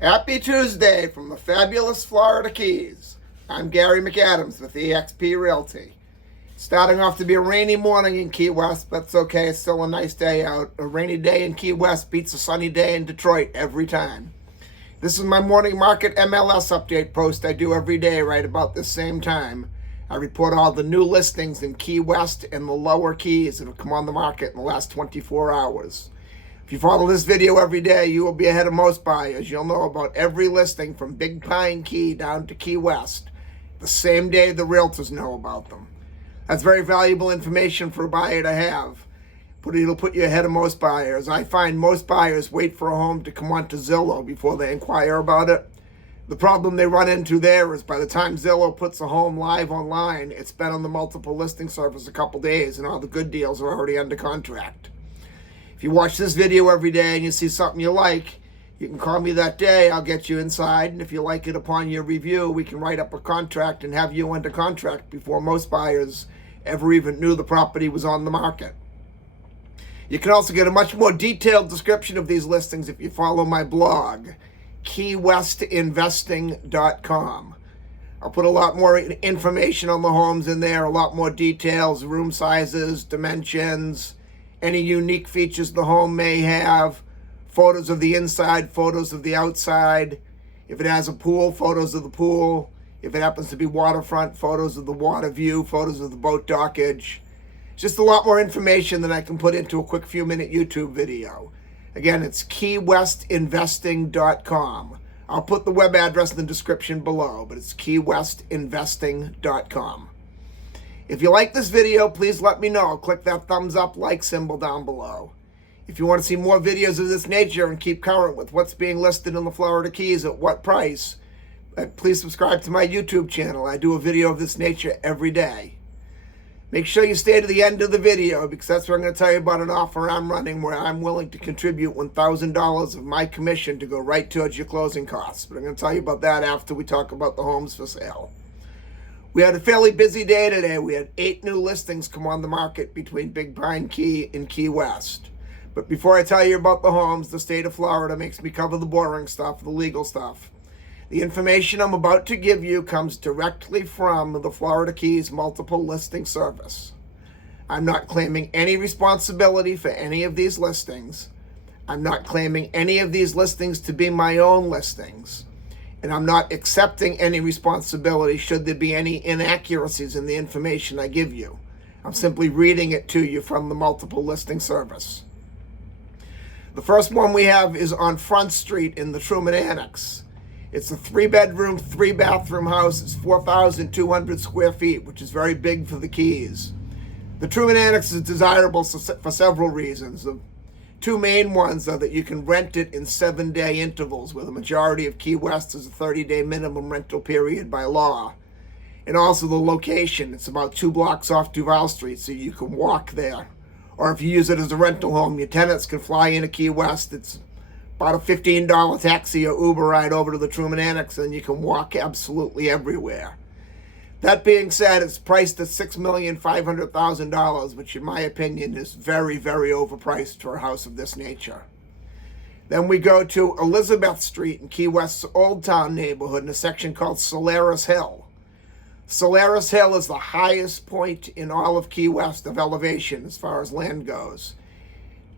Happy Tuesday from the fabulous Florida Keys. I'm Gary McAdams with eXp Realty. Starting off to be a rainy morning in Key West, but it's okay. It's still a nice day out. A rainy day in Key West beats a sunny day in Detroit every time. This is my morning market MLS update post I do every day right about this same time. I report all the new listings in Key West and the lower Keys that have come on the market in the last 24 hours. If you follow this video every day, you will be ahead of most buyers. You'll know about every listing from Big Pine Key down to Key West the same day the realtors know about them. That's very valuable information for a buyer to have. But it'll put you ahead of most buyers. I find most buyers wait for a home to come onto Zillow before they inquire about it. The problem they run into there is by the time Zillow puts a home live online, it's been on the multiple listing service a couple days and all the good deals are already under contract. If you watch this video every day and you see something you like, you can call me that day. I'll get you inside. And if you like it upon your review, we can write up a contract and have you under contract before most buyers ever even knew the property was on the market. You can also get a much more detailed description of these listings if you follow my blog, keywestinvesting.com. I'll put a lot more information on the homes in there, a lot more details, room sizes, dimensions, any unique features the home may have, photos of the inside, photos of the outside. If it has a pool, photos of the pool. If it happens to be waterfront, photos of the water view, photos of the boat dockage. Just a lot more information than I can put into a quick few-minute YouTube video. Again, it's keywestinvesting.com. I'll put the web address in the description below, but it's keywestinvesting.com. If you like this video, please let me know. Click that thumbs up, like symbol down below. If you want to see more videos of this nature and keep current with what's being listed in the Florida Keys at what price, please subscribe to my YouTube channel. I do a video of this nature every day. Make sure you stay to the end of the video because that's where I'm going to tell you about an offer I'm running where I'm willing to contribute $1,000 of my commission to go right towards your closing costs. But I'm going to tell you about that after we talk about the homes for sale. We had a fairly busy day today. We had 8 new listings come on the market between Big Pine Key and Key West. But before I tell you about the homes, the state of Florida makes me cover the boring stuff, the legal stuff. The information I'm about to give you comes directly from the Florida Keys Multiple Listing Service. I'm not claiming any responsibility for any of these listings. I'm not claiming any of these listings to be my own listings. And I'm not accepting any responsibility should there be any inaccuracies in the information I give you. I'm simply reading it to you from the Multiple Listing Service. The first one we have is on Front Street in the Truman Annex. It's a 3-bedroom, 3-bathroom house. It's 4,200 square feet, which is very big for the Keys. The Truman Annex is desirable for several reasons. The 2 main ones are that you can rent it in 7-day intervals, where the majority of Key West is a 30-day minimum rental period by law. And also the location. It's about 2 blocks off Duval Street, so you can walk there. Or if you use it as a rental home, your tenants can fly into Key West. It's about a $15 taxi or Uber ride over to the Truman Annex, and you can walk absolutely everywhere. That being said, it's priced at $6,500,000, which in my opinion is very, very overpriced for a house of this nature. Then we go to Elizabeth Street in Key West's Old Town neighborhood in a section called Solaris Hill. Solaris Hill is the highest point in all of Key West of elevation as far as land goes.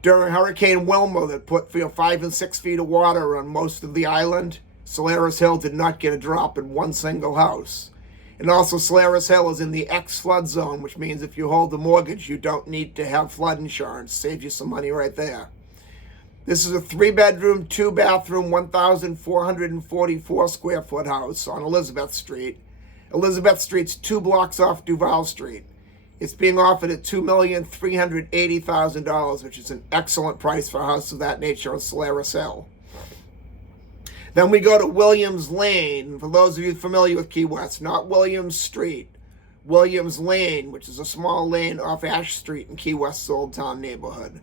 During Hurricane Wilma that put 5 and 6 feet of water on most of the island, Solaris Hill did not get a drop in one single house. And also Solaris Hill is in the X-flood zone, which means if you hold the mortgage, you don't need to have flood insurance. Save you some money right there. This is a 3-bedroom, 2-bathroom, 1,444 square foot house on Elizabeth Street. Elizabeth Street's 2 blocks off Duval Street. It's being offered at $2,380,000, which is an excellent price for a house of that nature on Solaris Hill. Then we go to Williams Lane. For those of you familiar with Key West, not Williams Street, Williams Lane, which is a small lane off Ash Street in Key West's Old Town neighborhood.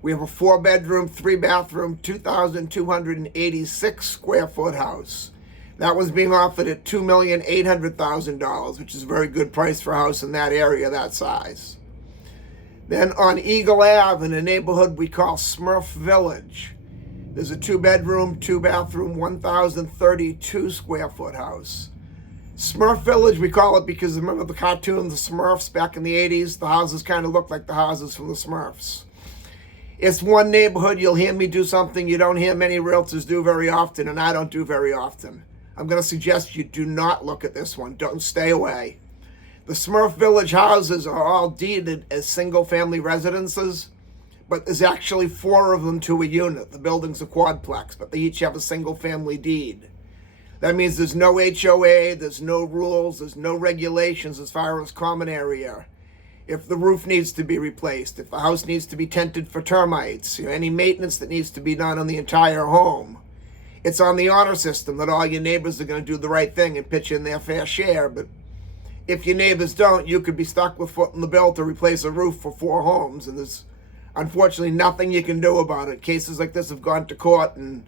We have a 4-bedroom, 3-bathroom, 2,286 square foot house. That was being offered at $2,800,000, which is a very good price for a house in that area, that size. Then on Eagle Ave, in a neighborhood we call Smurf Village, There's a 2-bedroom, 2-bathroom, 1,032 square foot house. Smurf Village, we call it because remember the cartoon, the Smurfs back in the 80s? The houses kind of look like the houses from the Smurfs. It's one neighborhood you'll hear me do something you don't hear many realtors do very often, and I don't do very often. I'm going to suggest you do not look at this one. Don't stay away. The Smurf Village houses are all deeded as single-family residences, but there's actually 4 of them to a unit. The building's a quadplex, but they each have a single-family deed. That means there's no HOA, there's no rules, there's no regulations as far as common area. If the roof needs to be replaced, if the house needs to be tented for termites, any maintenance that needs to be done on the entire home. It's on the honor system that all your neighbors are going to do the right thing and pitch in their fair share, but if your neighbors don't, you could be stuck with footing the bill to replace a roof for 4 homes, and there's unfortunately nothing you can do about it. Cases like this have gone to court and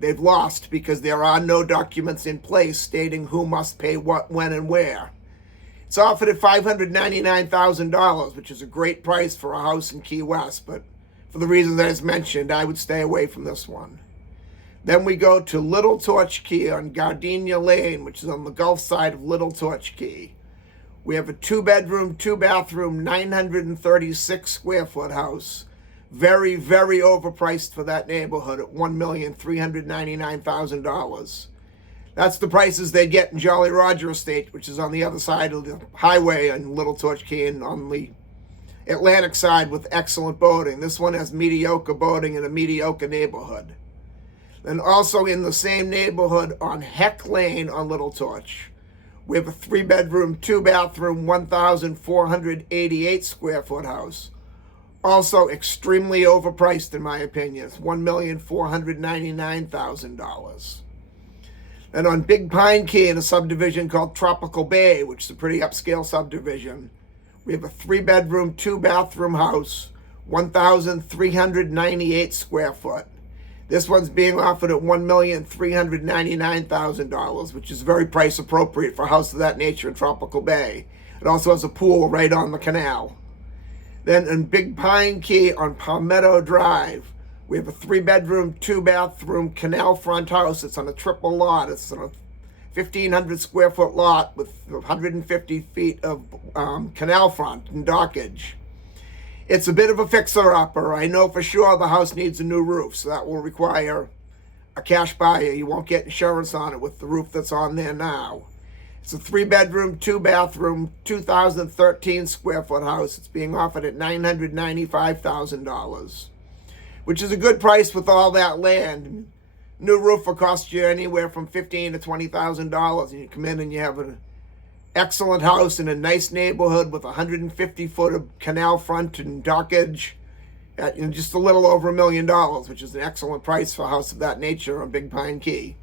they've lost because there are no documents in place stating who must pay what, when, and where. It's offered at $599,000, which is a great price for a house in Key West, but for the reasons I just mentioned, I would stay away from this one. Then we go to Little Torch-Key on Gardenia Lane, which is on the Gulf side of Little Torch-Key. We have a 2-bedroom, 2-bathroom, 936 square foot house. Very, very overpriced for that neighborhood at $1,399,000. That's the prices they get in Jolly Roger Estate, which is on the other side of the highway on Little Torch-Key and on the Atlantic side with excellent boating. This one has mediocre boating in a mediocre neighborhood. And also in the same neighborhood on Heck Lane on Little Torch, we have a 3-bedroom, 2-bathroom, 1,488 square foot house. Also extremely overpriced in my opinion. It's $1,499,000. And on Big Pine Key in a subdivision called Tropical Bay, which is a pretty upscale subdivision, we have a 3-bedroom, 2-bathroom house, 1,398 square foot. This one's being offered at $1,399,000, which is very price appropriate for a house of that nature in Tropical Bay. It also has a pool right on the canal. Then in Big Pine Key on Palmetto Drive, we have a 3-bedroom, 2-bathroom canal front house. It's on a triple lot. It's on a 1,500 square foot lot with 150 feet of canal front and dockage. It's a bit of a fixer-upper. I know for sure the house needs a new roof, so that will require a cash buyer. You won't get insurance on it with the roof that's on there now. It's a 3-bedroom, 2-bathroom, 2,013 square foot house. It's being offered at $995,000, which is a good price with all that land. New roof will cost you anywhere from $15,000 to $20,000, and you come in and you have an excellent house in a nice neighborhood with 150 foot of canal front and dockage at just a little over $1 million, which is an excellent price for a house of that nature on Big Pine Key.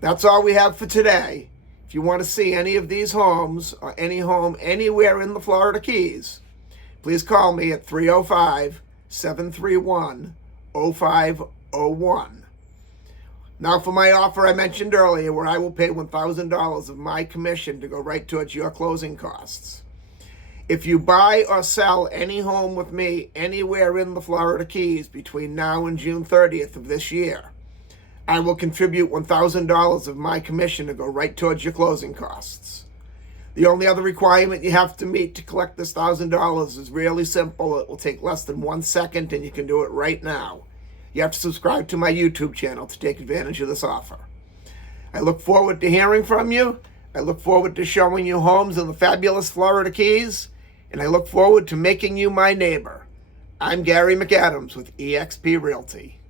That's all we have for today. If you want to see any of these homes or any home anywhere in the Florida Keys, please call me at 305-731-0501. Now for my offer I mentioned earlier, where I will pay $1,000 of my commission to go right towards your closing costs. If you buy or sell any home with me anywhere in the Florida Keys between now and June 30th of this year, I will contribute $1,000 of my commission to go right towards your closing costs. The only other requirement you have to meet to collect this $1,000 is really simple. It will take less than 1 second, and you can do it right now. You have to subscribe to my YouTube channel to take advantage of this offer. I look forward to hearing from you. I look forward to showing you homes in the fabulous Florida Keys, and I look forward to making you my neighbor. I'm Gary McAdams with eXp Realty.